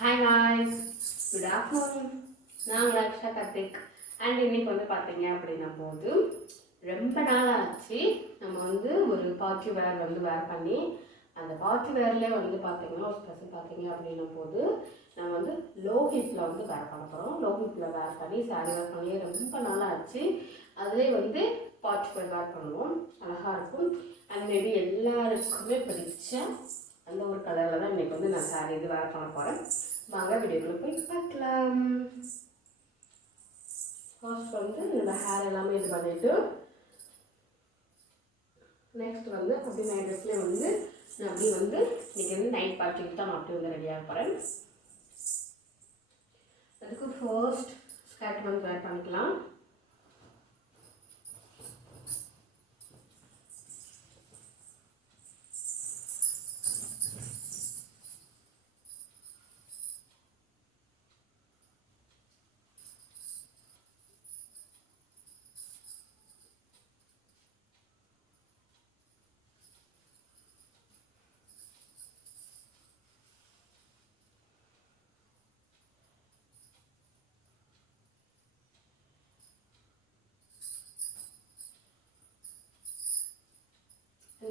Hi guys, good afternoon. நான் உங்கள் அக்ஷா கார்த்திக். அண்ட் இன்னைக்கு வந்து பார்த்தீங்க அப்படின்னா போது ரொம்ப நாள் ஆச்சு நம்ம வந்து ஒரு பார்ட்டி வேர் வந்து வேர் பண்ணி அந்த பார்ட்டி வேர்லேயே வந்து பார்த்தீங்கன்னா ஒரு ஸ்பெஷல் பார்த்தீங்க அப்படின்னும் போது நம்ம வந்து லோ ஹிப்பில் வந்து வேர் பண்ண போகிறோம். லோ ஹிப்பில் வேர் பண்ணி சாரி வேர் பண்ணி ரொம்ப நாள் ஆச்சு. அதிலே வந்து பார்ட்டி வேர் வேர் பண்ணுவோம், அழகாக இருக்கும். அண்ட் மேபி எல்லாருக்குமே பிடிச்ச அந்த ஒரு கலரில் தான் இன்றைக்கி வந்து நான் சாரி இது வேர் பண்ண போகிறேன். வாங்க வீடியோக்குள்ளே போய் பார்க்கலாம். ஃபர்ஸ்ட் வந்து இந்த ஹேர் எல்லாமே இது பண்ணிவிட்டு நெக்ஸ்ட் வந்து அப்படி நைட் ட்ரெஸ்லேயே வந்து நான் அப்படி வந்து இன்றைக்கி வந்து நைட் பார்ட்டிக்கு தான் நான் அப்படி வந்து ரெடியாக போகிறேன். அதுக்கு ஃபர்ஸ்ட் ஸ்கர்ட் வந்து வேர் பண்ணிக்கலாம்.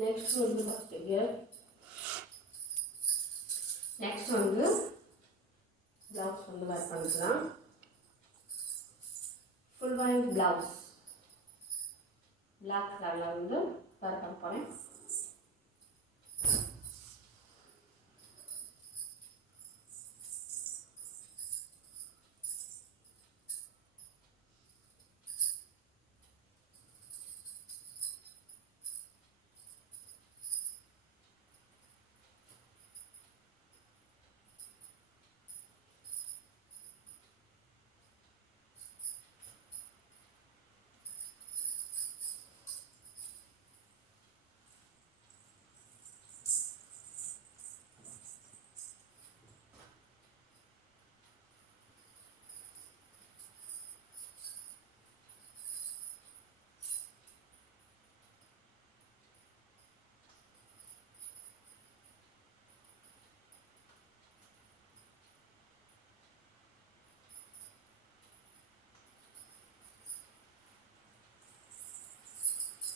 நெக்ஸ்ட் வந்து பார்த்தீங்க நெக்ஸ்ட் வந்து ப்ளவுஸ் வந்து வேர் பண்ணிக்கலாம். ஃபுல் ஹேண்ட் ப்ளவுஸ் பிளாக் கலரில் வந்து வேர் பண்ண போகிறேன்.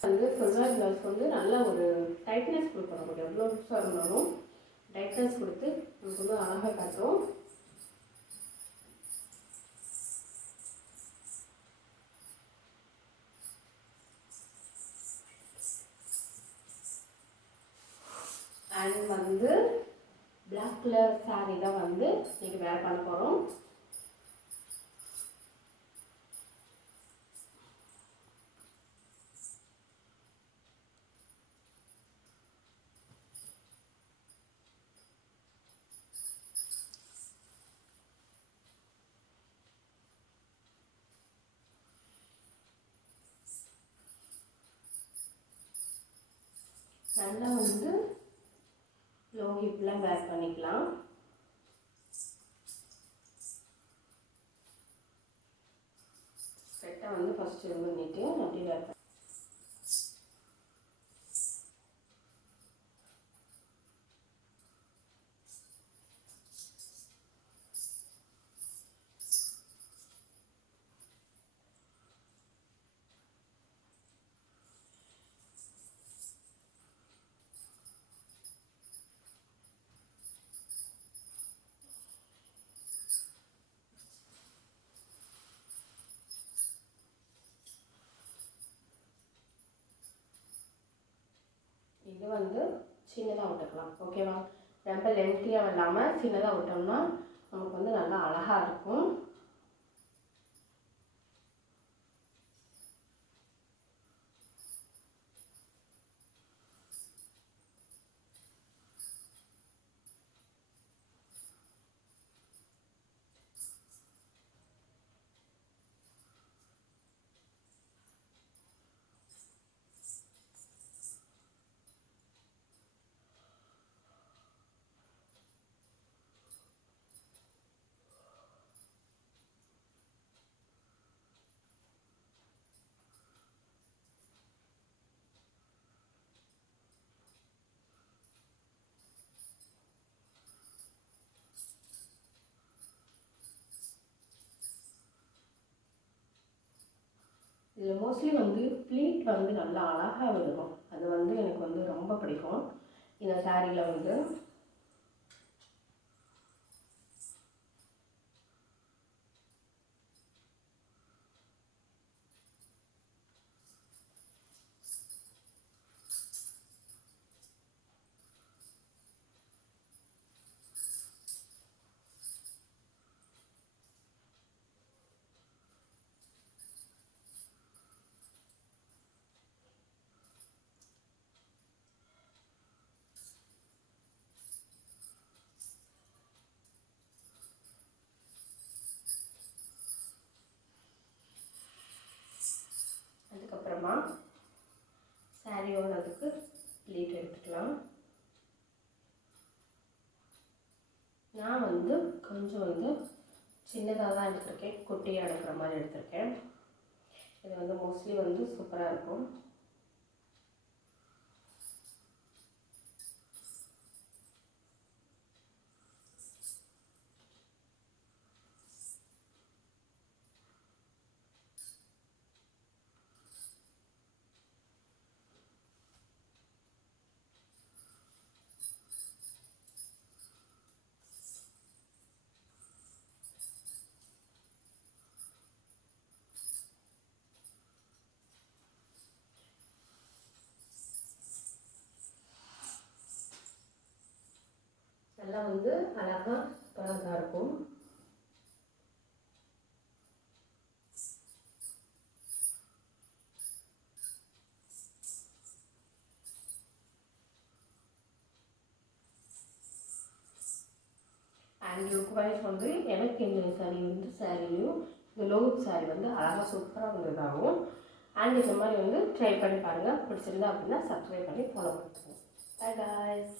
வந்து ஃபுல்லாக ப்ளவுஸ் வந்து நல்ல ஒரு டைட்னஸ் கொடுக்குறோம். நமக்கு எவ்வளோ லூஸாக இருந்தாலும் டைட்னஸ் கொடுத்து நமக்கு வந்து அழகாக காட்டும். அண்ட் வந்து பிளாக் கலர் சாரீ தான் வந்து இன்னைக்கு வேர் பண்ண போகிறோம். நல்லா வந்து லோ ஹிப்லாம் வேர் பண்ணிக்கலாம். ஸ்வெட்டை வந்து ஃபஸ்ட்டு இது பண்ணிவிட்டு அப்படி வேர் பண்ணி இது வந்து சின்னதாக விட்டுக்கலாம். ஓகேவா? ரொம்ப லென்த்தியாக இல்லாமல் சின்னதாக விட்டோம்னா நமக்கு வந்து நல்லா அழகாக இருக்கும். இதில் மோஸ்ட்லி வந்து ப்ளீட் வந்து நல்லா அழகாக விழுகும். அது வந்து எனக்கு வந்து ரொம்ப பிடிக்கும் இந்த சாரியில் வந்து. அதுக்கப்புறமா சாரியோட அதுக்கு ப்ளீட் எடுத்துக்கலாம். நான் வந்து கொஞ்சம் வந்து சின்னதாக தான் எடுத்திருக்கேன், குட்டியாக எடுக்கிற மாதிரி எடுத்திருக்கேன். இது வந்து மோஸ்ட்லி வந்து சூப்பராக இருக்கும். நல்லா வந்து அழகாக சூப்பராக இருக்கும். அண்ட் லுக் வைஸ் வந்து எனக்கு இந்த சாரிலையும் இந்த லோக் சாரி வந்து அழகாக சூப்பராக வந்ததாகும். அண்ட் இந்த மாதிரி வந்து ட்ரை பண்ணி பாருங்கள். பிடிச்சிருந்தா அப்படின்னா சப்ஸ்கிரைப் பண்ணி ஃபாலோ பண்ணிக்கோங்க. By guys.